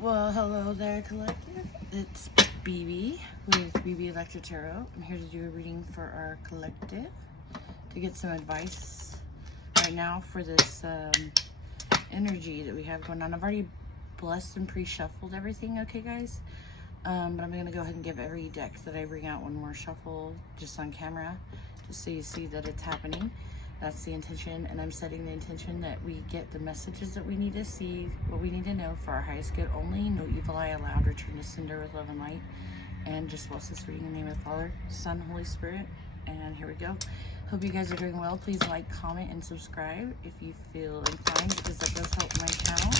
Well, hello there, collective. It's BB with BB Electric Tarot. I'm here to do a reading for our collective to get some advice right now for this energy that we have going on. I've already blessed and pre-shuffled everything, okay, guys? But I'm going to go ahead and give every deck that I bring out one more shuffle just on camera, just so you see that it's happening. That's the intention, and I'm setting the intention that we get the messages that we need to see, what we need to know for our highest good only. No evil eye allowed. Return to cinder with love and light. And just bless this reading in the name of the Father, Son, Holy Spirit. And here we go. Hope you guys are doing well. Please like, comment, and subscribe if you feel inclined, because that does help my channel.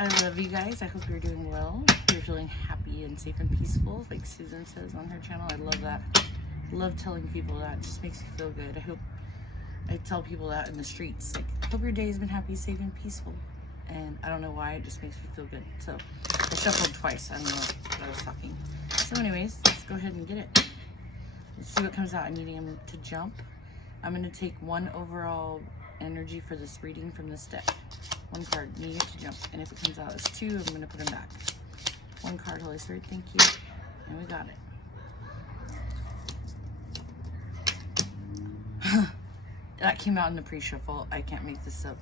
I love you guys. I hope you're doing well. You're feeling happy and safe and peaceful, like Susan says on her channel. I love that. I love telling people that. It just makes me feel good. I tell people that in the streets, like, hope your day has been happy, safe, and peaceful. And I don't know why, it just makes me feel good. So I shuffled twice. I don't know what I was talking. So anyways, let's go ahead and get it. Let's see what comes out. I'm needing him to jump. I'm going to take one overall energy for this reading from this deck. One card, needing to jump. And if it comes out as two, I'm going to put him back. One card, Holy Spirit, thank you. And we got it. That came out in the pre-shuffle. I can't make this up.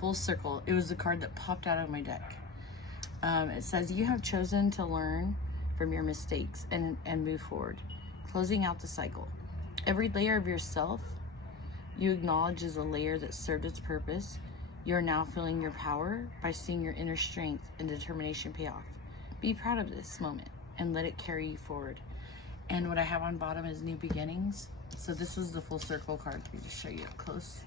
Full circle. It was the card that popped out of my deck. It says, you have chosen to learn from your mistakes and move forward, closing out the cycle. Every layer of yourself you acknowledge is a layer that served its purpose. You are now feeling your power by seeing your inner strength and determination pay off. Be proud of this moment and let it carry you forward. And what I have on bottom is new beginnings. So this is the full circle card. Let me just show you up close.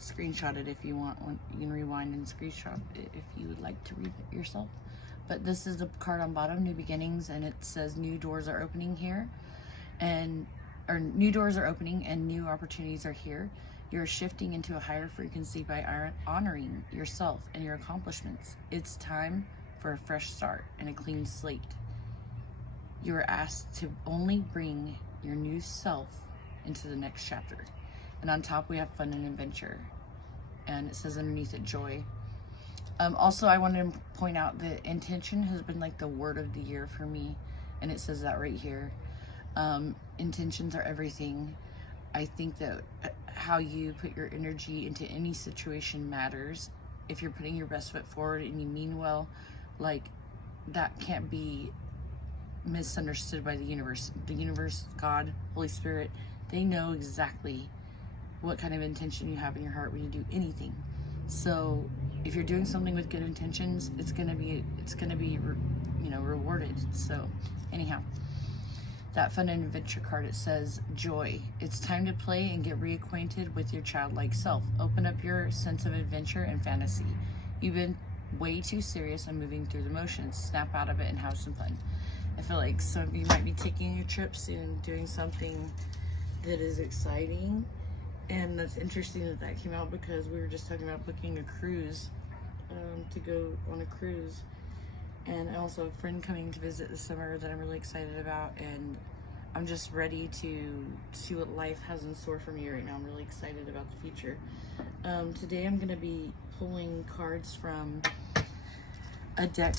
Screenshot it if you want. You can rewind and screenshot it if you would like to read it yourself. But this is the card on bottom, new beginnings, and it says new doors are opening here, new doors are opening and new opportunities are here. You're shifting into a higher frequency by honoring yourself and your accomplishments. It's time for a fresh start and a clean slate. You are asked to only bring your new self into the next chapter. And on top we have fun and adventure. And it says underneath it, joy. Also, I want to point out that intention has been like the word of the year for me. And it says that right here. Intentions are everything. I think that how you put your energy into any situation matters. If you're putting your best foot forward and you mean well, like, that can't be misunderstood by the universe. The universe, God, Holy Spirit, they know exactly what kind of intention you have in your heart when you do anything. So if you're doing something with good intentions, it's gonna be rewarded. So anyhow, that fun and adventure card, it says joy. It's time to play and get reacquainted with your childlike self. Open up your sense of adventure and fantasy. You've been way too serious and moving through the motions. Snap out of it and have some fun. I feel like some of you might be taking your trips and doing something that is exciting. And that's interesting that that came out, because we were just talking about booking a cruise, to go on a cruise. And I also have a friend coming to visit this summer that I'm really excited about. And I'm just ready to see what life has in store for me right now. I'm really excited about the future. Today I'm going to be pulling cards from a deck,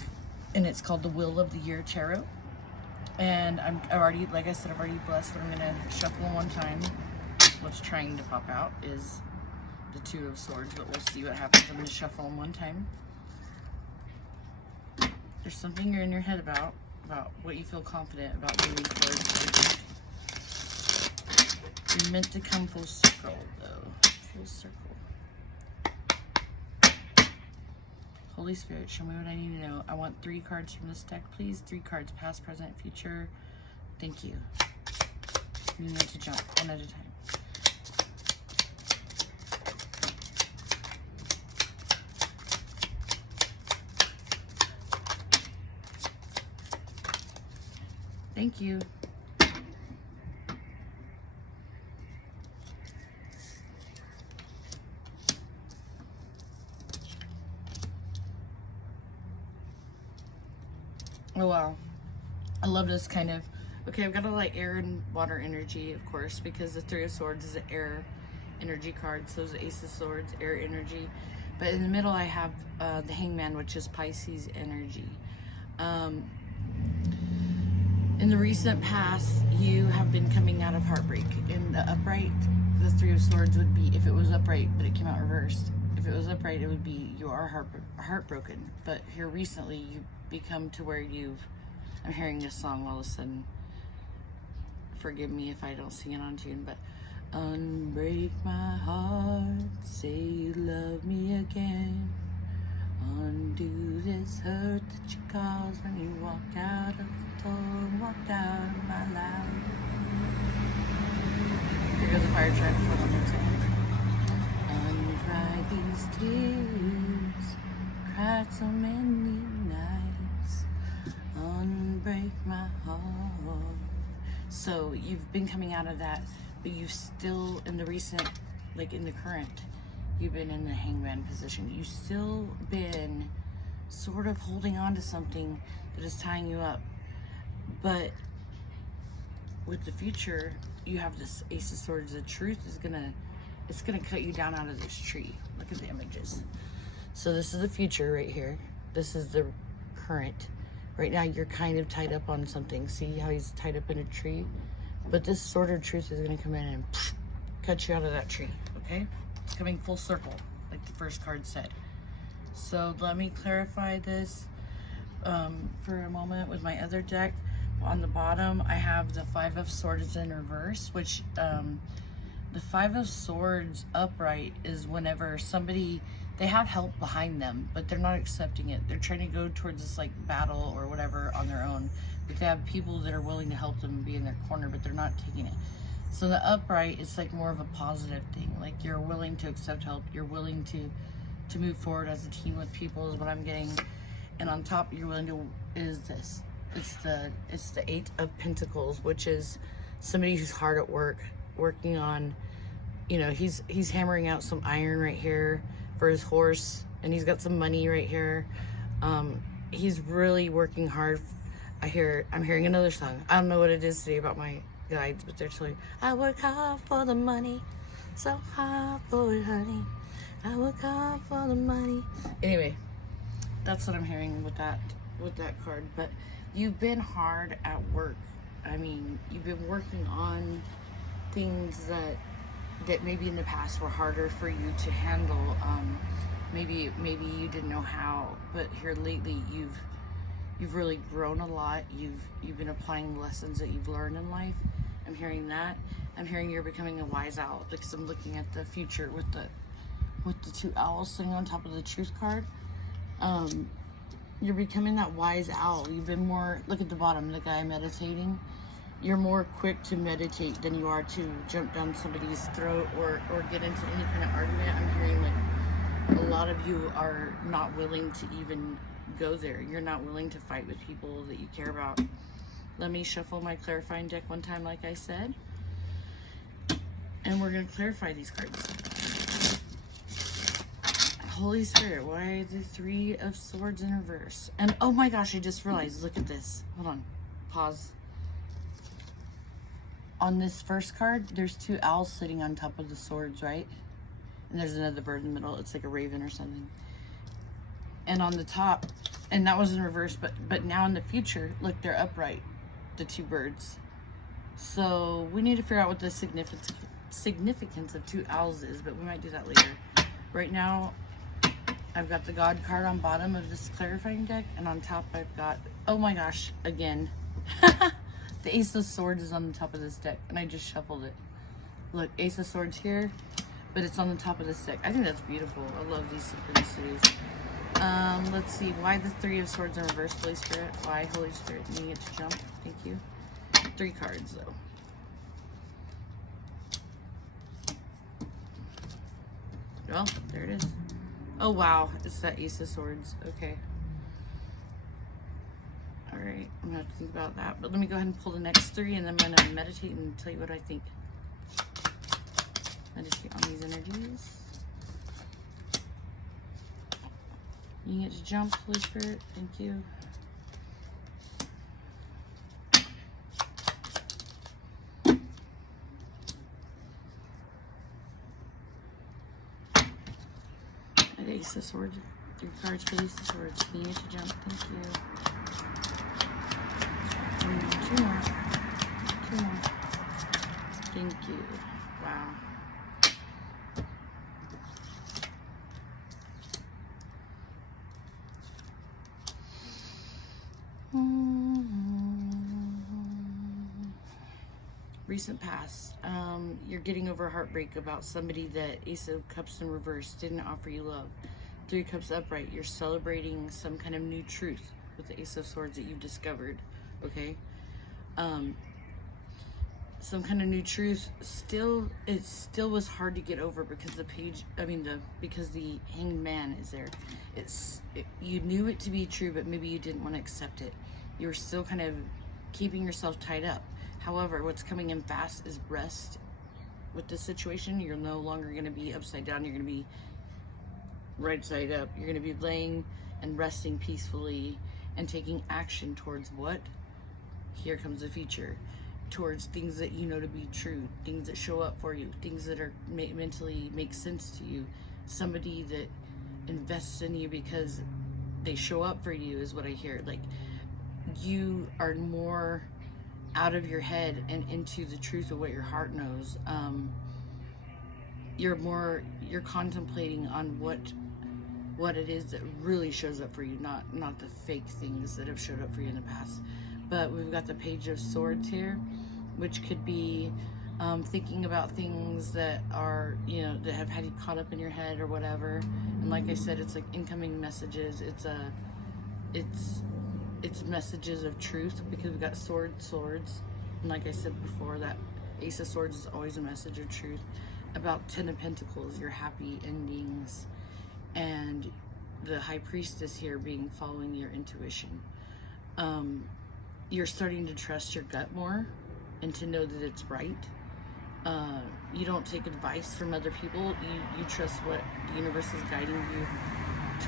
and it's called the Wheel of the Year Tarot. And I've already blessed, but I'm gonna shuffle one time. What's trying to pop out is the Two of Swords, but we'll see what happens. I'm gonna shuffle them one time. There's something you're in your head about what you feel confident about moving towards. You're meant to come full circle, though. Full circle. Holy Spirit, show me what I need to know. I want 3 cards from this deck, please. 3 cards, past, present, future. Thank you. You need to jump one at a time. Thank you. Oh wow, I love this kind of, okay, I've got a like air and water energy, of course, because the Three of Swords is an air energy cards. So the Ace of Swords, air energy. But in the middle I have the Hangman, which is Pisces energy. In the recent past, you have been coming out of heartbreak. In the upright, the Three of Swords would be, if it was upright, but it came out reversed. If it was upright, it would be you are heartbroken. But here recently, you become to where I'm hearing this song all of a sudden. Forgive me if I don't sing it on tune, but unbreak my heart, say you love me again. Undo this hurt that you caused when you walked out of the door and walked out of my life. Here goes the fire truck. Hold on 1 second. Uncry these tears, cried so many nights. Unbreak my heart. So you've been coming out of that, but you've still, in the recent, like in the current, you've been in the Hangman position. You've still been sort of holding on to something that is tying you up. But with the future, you have this Ace of Swords. The truth is it's gonna cut you down out of this tree. Look at the images. So this is the future right here. This is the current. Right now you're kind of tied up on something. See how he's tied up in a tree? But this sort of truth is gonna come in and cut you out of that tree, okay? It's coming full circle, like the first card said. So let me clarify this for a moment with my other deck. On the bottom, I have the Five of Swords in reverse, which the Five of Swords upright is whenever somebody, they have help behind them, but they're not accepting it. They're trying to go towards this like battle or whatever on their own, but they have people that are willing to help them and be in their corner, but they're not taking it. So the upright is like more of a positive thing. Like you're willing to accept help. You're willing to move forward as a team with people is what I'm getting. And on top, you're willing to, is this. It's the Eight of Pentacles, which is somebody who's hard at work, working on, you know, he's hammering out some iron right here for his horse, and he's got some money right here. He's really working hard. I'm hearing another song. I don't know what it is today about my guides, but they're telling me, I work hard for the money, so hard for it, honey. I work hard for the money. Anyway, that's what I'm hearing with that card. But you've been hard at work. I mean, you've been working on things that maybe in the past were harder for you to handle. Maybe you didn't know how, but here lately you've really grown a lot. You've been applying the lessons that you've learned in life. I'm hearing that. I'm hearing you're becoming a wise owl, because I'm looking at the future with the two owls sitting on top of the truth card. You're becoming that wise owl. You've been more, look at the bottom, the guy meditating. You're more quick to meditate than you are to jump down somebody's throat or get into any kind of argument. I'm hearing like a lot of you are not willing to even go there. You're not willing to fight with people that you care about. Let me shuffle my clarifying deck one time, like I said. And we're going to clarify these cards. Holy Spirit, why the Three of Swords in reverse? And oh my gosh, I just realized, look at this. Hold on, pause. On this first card, there's two owls sitting on top of the swords, right? And there's another bird in the middle. It's like a raven or something. And on the top, and that was in reverse, but now in the future, look, they're upright, the two birds. So we need to figure out what the significance of two owls is, but we might do that later. Right now, I've got the God card on bottom of this clarifying deck, and on top I've got, oh my gosh, again. The Ace of Swords is on the top of this deck, and I just shuffled it. Look, Ace of Swords here, but it's on the top of this deck. I think that's beautiful. I love these synchronicities. Let's see, why the Three of Swords in reverse, Holy Spirit? Why, Holy Spirit, you get to jump? Thank you. 3 cards, though. Well, there it is. Oh, wow. It's that Ace of Swords. Okay. All right. I'm going to have to think about that. But let me go ahead and pull the next 3, and then I'm going to meditate and tell you what I think. Meditate on these energies. You get to jump, Holy Spirit. Thank you. The Ace of Swords. 3 cards for the Ace of Swords. You need to jump. Thank you. 2 more. 2 more. Thank you. Wow. Recent past. You're getting over heartbreak about somebody that Ace of Cups in reverse didn't offer you love. 3 Cups upright. You're celebrating some kind of new truth with the Ace of Swords that you've discovered. Okay. Some kind of new truth. It still was hard to get over because because the Hanged Man is there. You knew it to be true, but maybe you didn't want to accept it. You were still kind of keeping yourself tied up. However, what's coming in fast is rest with this situation. You're no longer going to be upside down. You're going to be right side up. You're going to be laying and resting peacefully and taking action towards what? Here comes the future. Towards things that you know to be true, things that show up for you, things that are mentally make sense to you. Somebody that invests in you because they show up for you is what I hear. Like, you are more out of your head and into the truth of what your heart knows. You're contemplating on what it is that really shows up for you, not the fake things that have showed up for you in the past. But we've got the Page of Swords here, which could be thinking about things that are, that have had you caught up in your head or whatever. And like I said, it's like incoming messages. It's messages of truth, because we've got swords. And like I said before, that Ace of Swords is always a message of truth. About 10 of Pentacles, your happy endings. And the High Priestess here following your intuition. You're starting to trust your gut more and to know that it's right. You don't take advice from other people. You trust what the universe is guiding you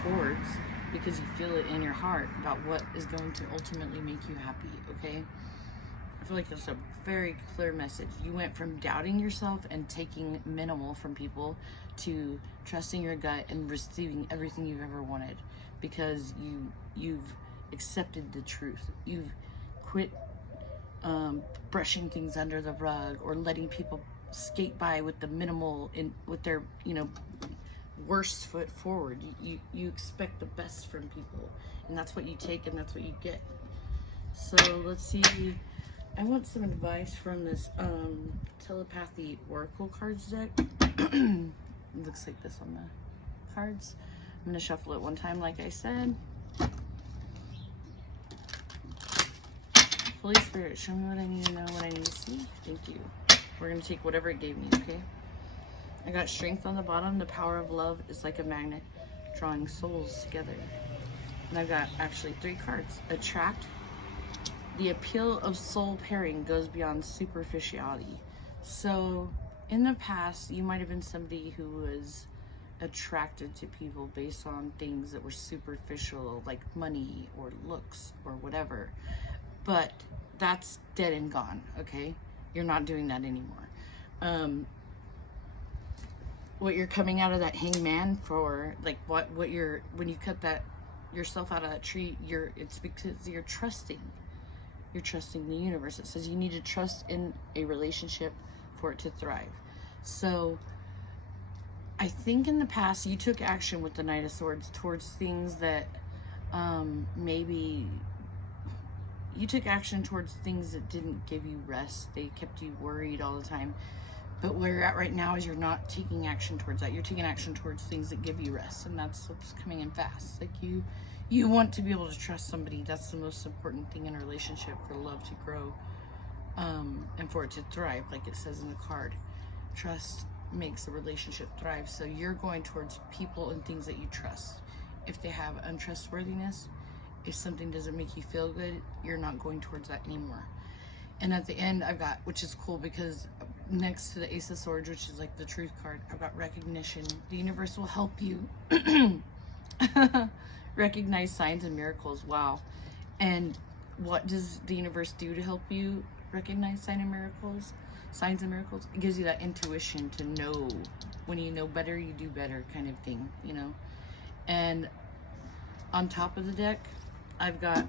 towards, because you feel it in your heart about what is going to ultimately make you happy, okay? I feel like that's a very clear message. You went from doubting yourself and taking minimal from people to trusting your gut and receiving everything you've ever wanted, because you've accepted the truth. You've quit brushing things under the rug or letting people skate by with the minimal with their worst foot forward. You expect the best from people, and that's what you take and that's what you get. So let's see. I want some advice from this telepathy oracle cards deck. It looks like this on the cards. I'm going to shuffle it one time like I said. Holy Spirit, show me what I need to know, what I need to see. Thank you. We're going to take whatever it gave me, okay? I got Strength on the bottom. The power of love is like a magnet, drawing souls together. And I've got actually 3 cards. Attract. The appeal of soul pairing goes beyond superficiality. So in the past, you might have been somebody who was attracted to people based on things that were superficial, like money or looks or whatever. But that's dead and gone, okay? You're not doing that anymore. What you're coming out of that hangman for, like when you cut that yourself out of that tree, it's because you're trusting. You're trusting the universe. It says you need to trust in a relationship for it to thrive. So I think in the past you took action with the Knight of Swords towards things that maybe you took action towards things that didn't give you rest. They kept you worried all the time. But where you're at right now is you're not taking action towards that. You're taking action towards things that give you rest, and that's what's coming in fast. Like you want to be able to trust somebody. That's the most important thing in a relationship, for love to grow and for it to thrive, like it says in the card. Trust makes a relationship thrive. So you're going towards people and things that you trust. If they have untrustworthiness, if something doesn't make you feel good, you're not going towards that anymore. And at the end, I've got, which is cool, because next to the Ace of Swords, which is like the truth card, I've got recognition. The universe will help you recognize signs and miracles. Wow. And what does the universe do to help you recognize signs and miracles? It gives you that intuition to know. When you know better, you do better, kind of thing, And on top of the deck, I've got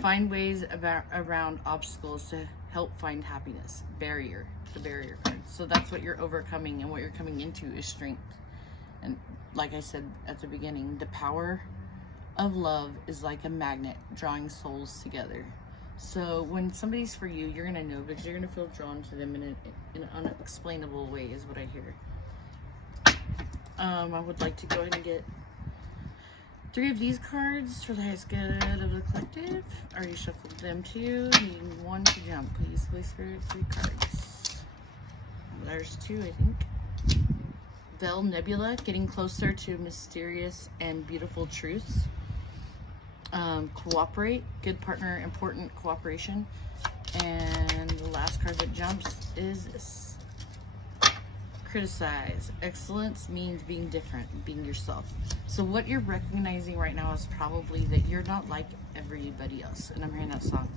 find ways around obstacles to help find happiness. Barrier, the barrier card. So that's what you're overcoming, and what you're coming into is strength. And like I said at the beginning, the power of love is like a magnet drawing souls together. So when somebody's for you, you're gonna know, because you're gonna feel drawn to them in an unexplainable way, is what I hear. I would like to go ahead and get 3 of these cards for the highest good of the collective. I already shuffled them too. Needing 1 to jump, please. Holy Spirit, 3 cards. There's 2, I think. Veil Nebula, getting closer to mysterious and beautiful truths. Cooperate, good partner, important cooperation. And the last card that jumps is this. Criticize. Excellence means being different, being yourself. So what you're recognizing right now is probably that you're not like everybody else. And I'm hearing that song.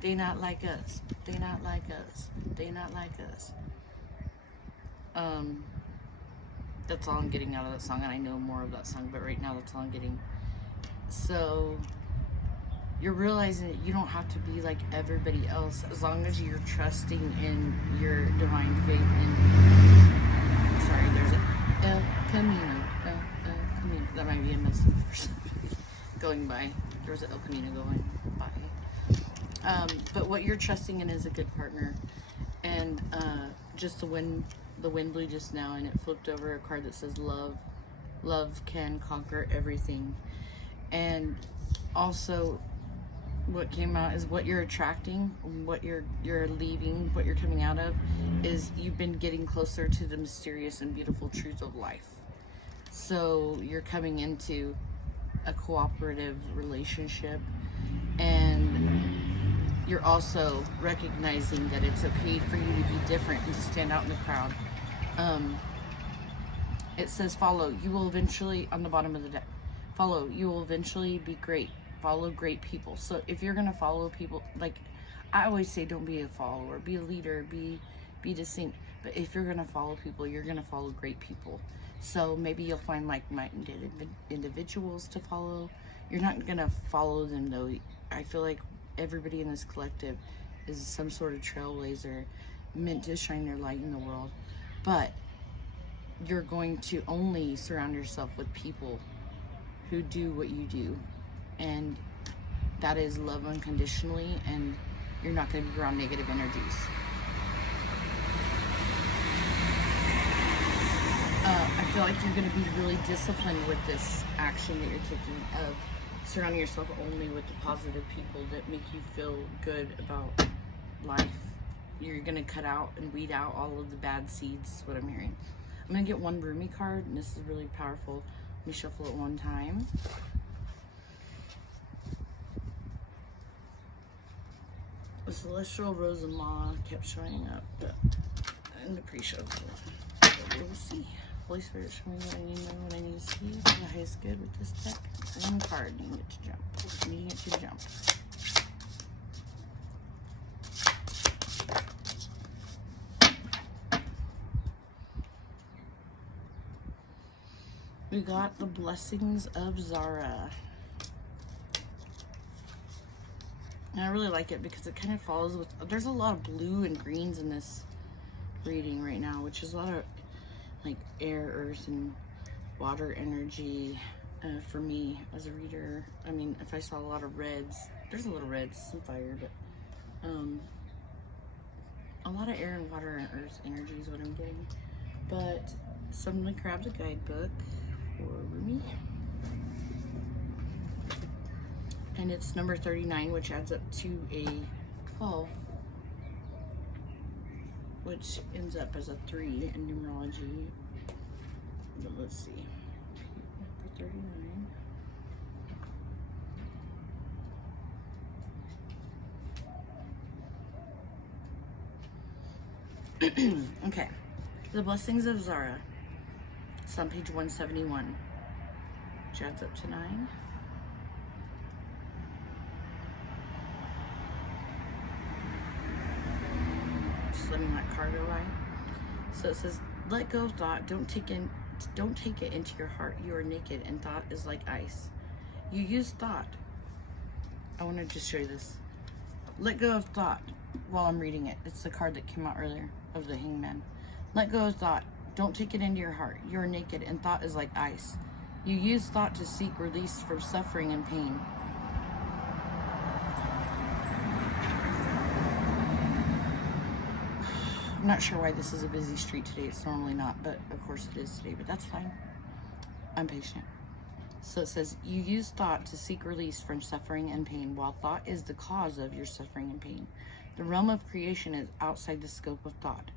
They not like us. They not like us. They not like us. That's all I'm getting out of that song, and I know more of that song, but right now that's all I'm getting. So you're realizing that you don't have to be like everybody else, as long as you're trusting in your divine faith. And sorry, there's a El Camino. Camino. That might be a message for somebody going by. There was an El Camino going by. But what you're trusting in is a good partner. And just the wind blew just now, and it flipped over a card that says love. Love can conquer everything. And also, what came out is what you're attracting, what you're leaving, what you're coming out of, is you've been getting closer to the mysterious and beautiful truth of life. So you're coming into a cooperative relationship, and you're also recognizing that it's okay for you to be different and to stand out in the crowd. It says follow, you will eventually, on the bottom of the deck, follow, you will eventually be great. Follow great people. So if you're gonna follow people, like I always say, don't be a follower, be a leader, be distinct. But if you're gonna follow people, you're gonna follow great people. So maybe you'll find like-minded individuals to follow. You're not gonna follow them though. I feel like everybody in this collective is some sort of trailblazer, meant to shine their light in the world. But you're going to only surround yourself with people who do what you do, and that is love unconditionally, and you're not going to be around negative energies. I feel like you're going to be really disciplined with this action that you're taking of surrounding yourself only with the positive people that make you feel good about life. You're going to cut out and weed out all of the bad seeds, is what I'm hearing. I'm going to get 1 Rumi card, and this is really powerful. Let me shuffle it 1 time. The Celestial Rosamond kept showing up in the pre-shuffle. We'll see. Holy Spirit, show me what I need to know, what I need to see. For the highest good with this deck. 1 card, needing it to jump. Needing it to jump. We got the Blessings of Zara. And I really like it because it kind of follows with, there's a lot of blue and greens in this reading right now, which is a lot of like air, earth, and water energy for me as a reader. I mean, if I saw a lot of reds, there's a little reds, some fire, but a lot of air and water and earth energy is what I'm getting. But somebody grabbed a guidebook for Rumi. And it's number 39, which adds up to a 12, which ends up as a 3 in numerology. But let's see. Number 39. Okay. The Blessings of Zara. It's on page 171, which adds up to 9. Just letting that card go by. So it says, let go of thought. Don't take Don't take it into your heart. You are naked, and thought is like ice. You use thought. I want to just show you this. Let go of thought while I'm reading it. It's the card that came out earlier of the Hangman. Let go of thought. Don't take it into your heart. You are naked, and thought is like ice. You use thought to seek release from suffering and pain. I'm not sure why this is a busy street today. It's normally not, but of course it is today, but that's fine. I'm patient. So it says, you use thought to seek release from suffering and pain, while thought is the cause of your suffering and pain. The realm of creation is outside the scope of thought.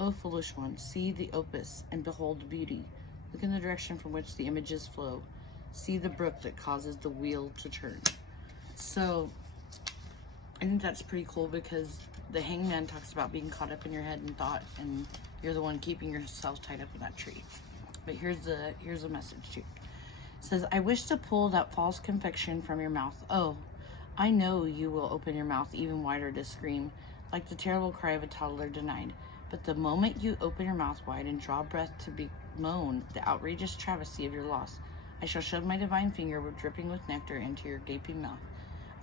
O foolish one, see the opus and behold the beauty. Look in the direction from which the images flow. See the brook that causes the wheel to turn. So I think that's pretty cool, because the Hangman talks about being caught up in your head and thought, and you're the one keeping yourself tied up in that tree. But here's a message too. It says, I wish to pull that false conviction from your mouth. Oh, I know you will open your mouth even wider to scream, like the terrible cry of a toddler denied. But the moment you open your mouth wide and draw breath to bemoan the outrageous travesty of your loss, I shall shove my divine finger dripping with nectar into your gaping mouth.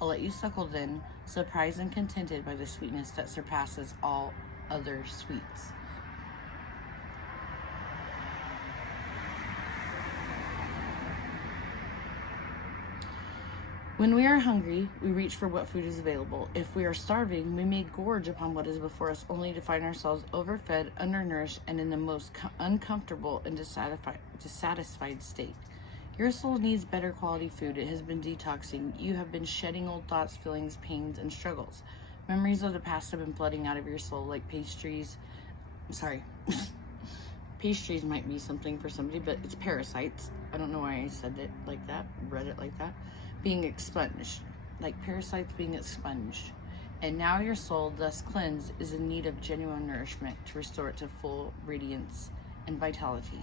I'll let you suckle then, surprised and contented by the sweetness that surpasses all other sweets. When we are hungry, we reach for what food is available. If we are starving, we may gorge upon what is before us, only to find ourselves overfed, undernourished, and in the most uncomfortable and dissatisfied state. Your soul needs better quality food. It has been detoxing. You have been shedding old thoughts, feelings, pains, and struggles. Memories of the past have been flooding out of your soul like pastries. Pastries might be something for somebody, but it's parasites. I don't know why I said it like that, read it like that. Being expunged, like parasites being expunged. And now your soul, thus cleansed, is in need of genuine nourishment to restore it to full radiance and vitality.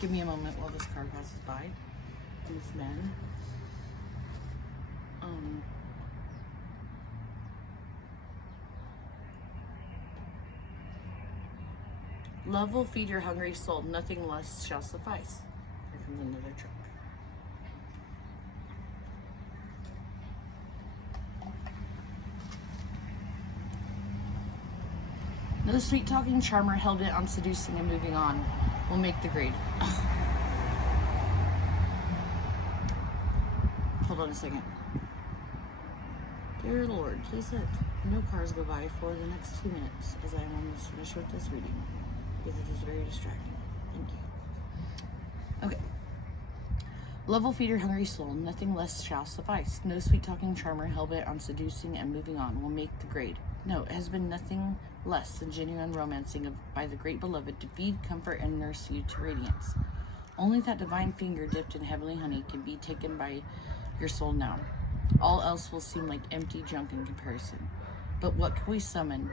Give me a moment while this card passes by. These men. Love will feed your hungry soul. Nothing less shall suffice. Here comes another truck. No sweet-talking charmer hell-bent on seducing and moving on will make the grade. Hold on a second. Dear Lord, please let no cars go by for the next 2 minutes as I am almost finished with this reading, because it is very distracting. Thank you. Okay. Love will feed your hungry soul. Nothing less shall suffice. No sweet-talking charmer hell-bent on seducing and moving on will make the grade. No, it has been nothing less than genuine romancing by the great beloved to feed, comfort, and nurse you to radiance. Only that divine finger dipped in heavenly honey can be taken by your soul now. All else will seem like empty junk in comparison. But what can we summon?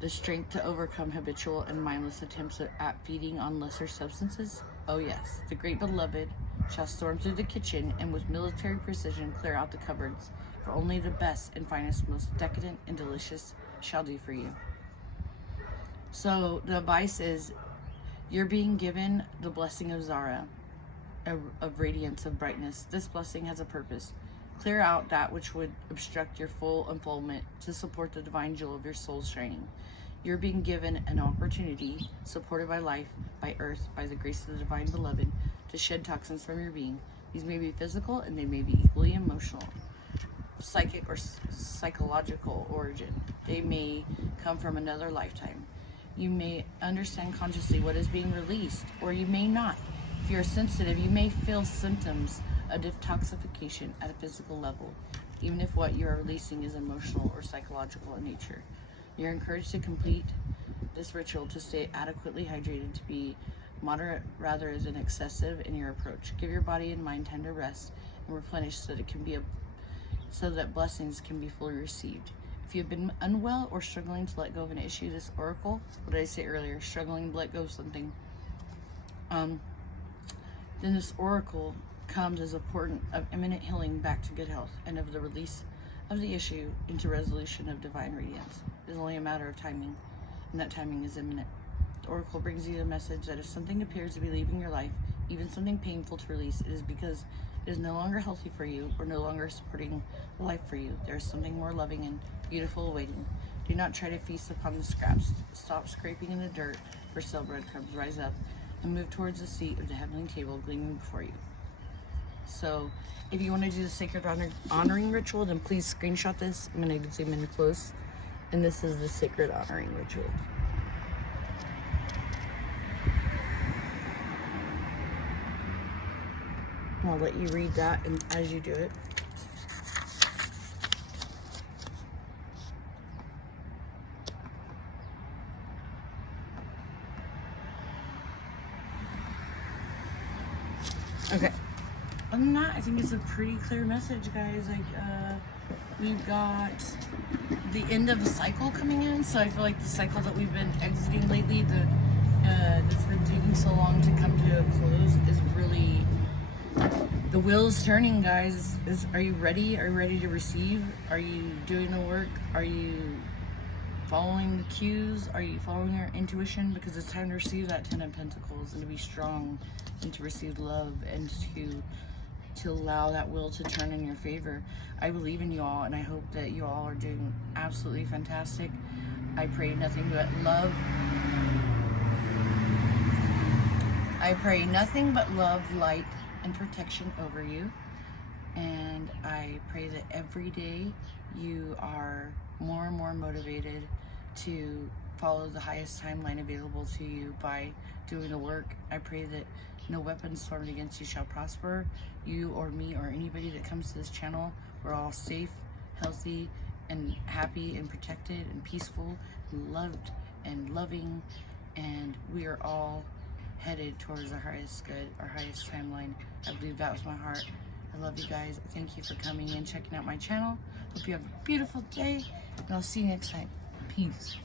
The strength to overcome habitual and mindless attempts at feeding on lesser substances? Oh yes, the great beloved shall storm through the kitchen and with military precision clear out the cupboards, for only the best and finest, most decadent and delicious shall do for you. So the advice is, you're being given the blessing of Zara, of radiance, of brightness. This blessing has a purpose. Clear out that which would obstruct your full unfoldment to support the divine jewel of your soul's shining. You're being given an opportunity, supported by life, by earth, by the grace of the divine beloved, to shed toxins from your being. These may be physical and they may be equally emotional, psychic or psychological origin. They may come from another lifetime. You may understand consciously what is being released, or you may not. If you're sensitive, you may feel symptoms of detoxification at a physical level, even if what you are releasing is emotional or psychological in nature. You're encouraged to complete this ritual to stay adequately hydrated, to be moderate rather than excessive in your approach. Give your body and mind time to rest and replenish so that blessings can be fully received. If you've been unwell or struggling to let go of an issue, this oracle, what did I say earlier? Struggling to let go of something. Then this oracle comes as a portent of imminent healing back to good health and of the release of the issue into resolution of divine radiance. It is only a matter of timing, and that timing is imminent. The Oracle brings you a message that if something appears to be leaving your life, even something painful to release, it is because it is no longer healthy for you or no longer supporting life for you. There is something more loving and beautiful awaiting. Do not try to feast upon the scraps. Stop scraping in the dirt for stale breadcrumbs. Rise up and move towards the seat of the heavenly table gleaming before you. So if you want to do the sacred honoring ritual, then please screenshot this. I'm going to zoom in close. And this is the sacred honoring ritual. And I'll let you read that and as you do it. Okay. Other than that, I think it's a pretty clear message, guys. Like, we've got the end of the cycle coming in, so I feel like the cycle that we've been exiting lately, that's been taking so long to come to a close, is really the wheel's turning, guys. Are you ready? Are you ready to receive? Are you doing the work? Are you following the cues? Are you following your intuition? Because it's time to receive that 10 of Pentacles and to be strong and to receive love and to allow that will to turn in your favor. I believe in you all, and I hope that you all are doing absolutely fantastic. I pray nothing but love. I pray nothing but love, light, and protection over you. And I pray that every day you are more and more motivated to follow the highest timeline available to you by doing the work. I pray that no weapons formed against you shall prosper. You or me or anybody that comes to this channel, we're all safe, healthy, and happy and protected and peaceful and loved and loving, and we are all headed towards our highest good, our highest timeline. I believe that was my heart. I love you guys. Thank you for coming in, checking out my channel. Hope you have a beautiful day, and I'll see you next time. Peace.